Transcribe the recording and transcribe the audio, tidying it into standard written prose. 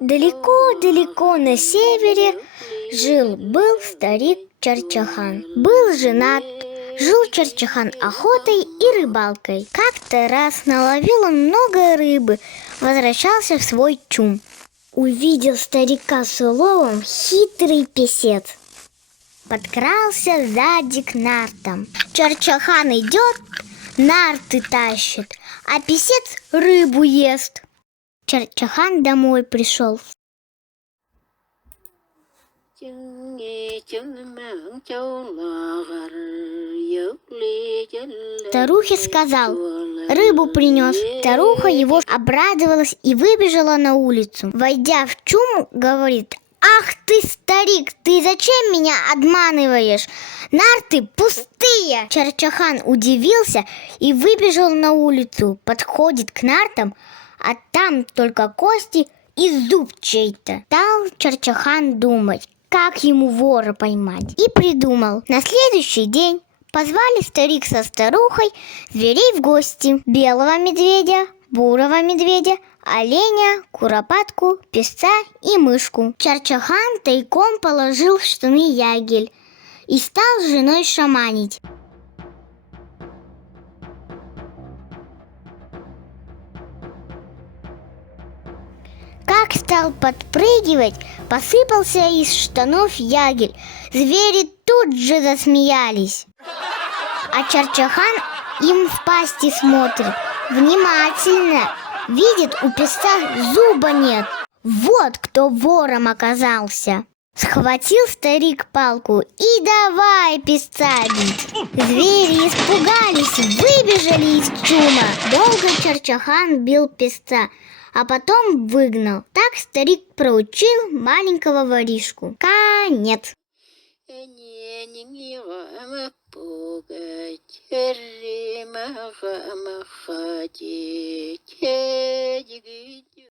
Далеко-далеко на севере жил-был старик Чарчахан. Был женат, жил Чарчахан охотой и рыбалкой. Как-то раз наловил он много рыбы, возвращался в свой чум. Увидел старика с уловом хитрый песец. Подкрался сзади к нартам. Чарчахан идет, нарты тащит, а песец рыбу ест. Чарчахан домой пришел. Старухе сказал, рыбу принес. Старуха его обрадовалась и выбежала на улицу. Войдя в чум, говорит: «Ах ты, старик, ты зачем меня обманываешь? Нарты пустые!» Чарчахан удивился и выбежал на улицу. Подходит к нартам, а там только кости и зуб чей-то. Стал Чарчахан думать, как ему вора поймать. И придумал. На следующий день позвали старик со старухой зверей в гости. Белого медведя, бурого медведя, оленя, куропатку, песца и мышку. Чарчахан тайком положил в штаны ягель и стал с женой шаманить. Как стал подпрыгивать, посыпался из штанов ягель. Звери тут же засмеялись. А Чарчахан им в пасти смотрит внимательно. Видит, у песца зуба нет. Вот кто вором оказался. Схватил старик палку и давай песца бить. Звери испугались, выбежали из чума. Долго Чарчахан бил песца, а потом выгнал. Так старик проучил маленького воришку. Конец.